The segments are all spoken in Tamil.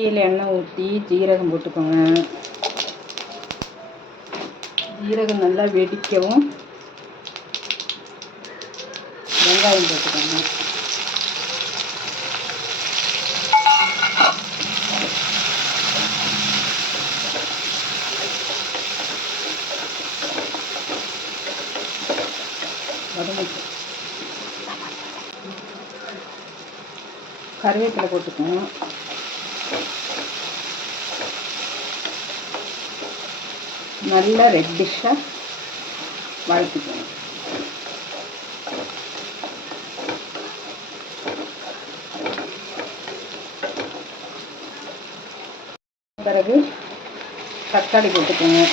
கீழே எண்ணெய் ஊற்றி ஜீரகம் போட்டுக்கோங்க. ஜீரகம் நல்லா வெடிக்கவும் வெங்காயம் போட்டுக்கோங்க. கருவேப்பிலை போட்டுக்கோங்க. நல்லா ரெட்டிஷாக வதக்கிக்கணும். பிறகு தக்காளி போட்டுக்கோங்க.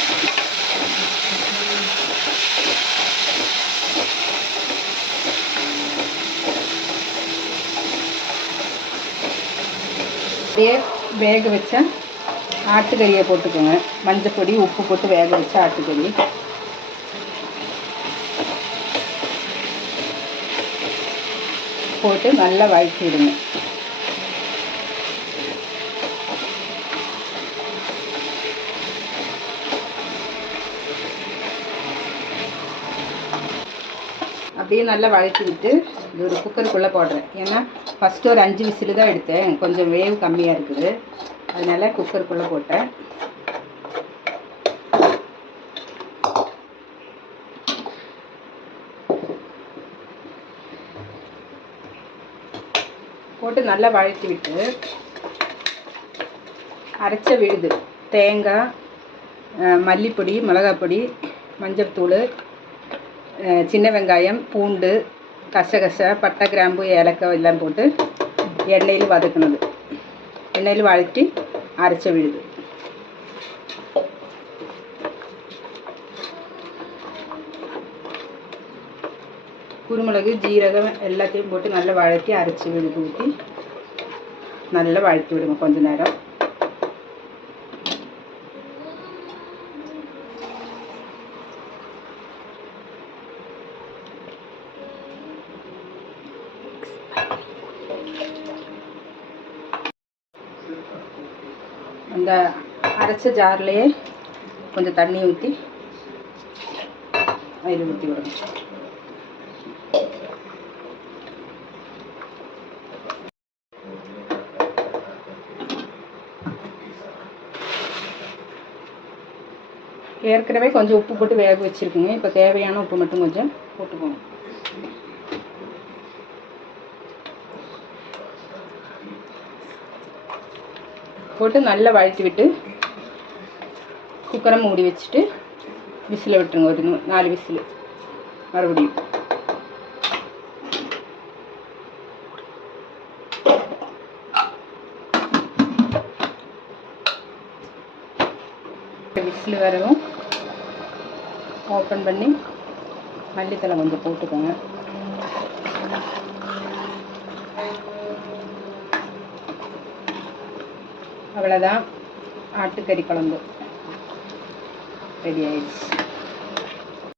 வேக வச்ச ஆட்டுக்கறியை போட்டுக்கோங்க. மஞ்சப்பொடி உப்பு போட்டு வேக வச்ச ஆட்டுக்கறி போட்டு நல்லா வதக்கி விடுங்க. அப்படியே நல்லா வதக்கி விட்டு இது ஒரு குக்கருக்குள்ளே போடுறேன். ஏன்னா ஃபஸ்ட்டு ஒரு 5 விசில் தான் எடுத்தேன். கொஞ்சம் வேவு கம்மியாக இருக்குது, அதனால் குக்கருக்குள்ளே போட்டேன். போட்டு நல்லா வதக்கி விட்டு அரைச்ச விழுது தேங்காய், மல்லிப்பொடி, மிளகாப்பொடி, மஞ்சள்தூள், சின்ன வெங்காயம், பூண்டு, கசகசை, பட்டை, கிராம்பு, ஏலக்காய் எல்லாம் போட்டு எண்ணெயில் வதக்கினது. எண்ணெயில் வதக்கி அரைச்ச விழுது. குருமிளகு, ஜீரகம் எல்லாத்தையும் போட்டு நல்லா வதக்கி அரைச்சி விழுது ஊற்றி நல்லா வதக்கி விடுங்க கொஞ்ச நேரம். அந்த அரைச்ச ஜார்லேயே கொஞ்சம் தண்ணி ஊற்றி அதில் ஊற்றி விடுங்க. ஏற்கனவே கொஞ்சம் உப்பு போட்டு வேக வச்சுருக்குங்க. இப்போ தேவையான உப்பு மட்டும் கொஞ்சம் போட்டுக்கோங்க. போட்டு நல்லா வதக்கி விட்டு குக்கரை மூடி வச்சுட்டு விசில் விட்டுருங்க. ஒரு 4 விசில் மறுபடியும். விசில் வரவும் ஓப்பன் பண்ணி மல்லித்தலை கொஞ்சம் போட்டுக்கோங்க. அவ்வளோதான், ஆட்டுக்கறி குழம்பு ரெடி ஆயிடுச்சு.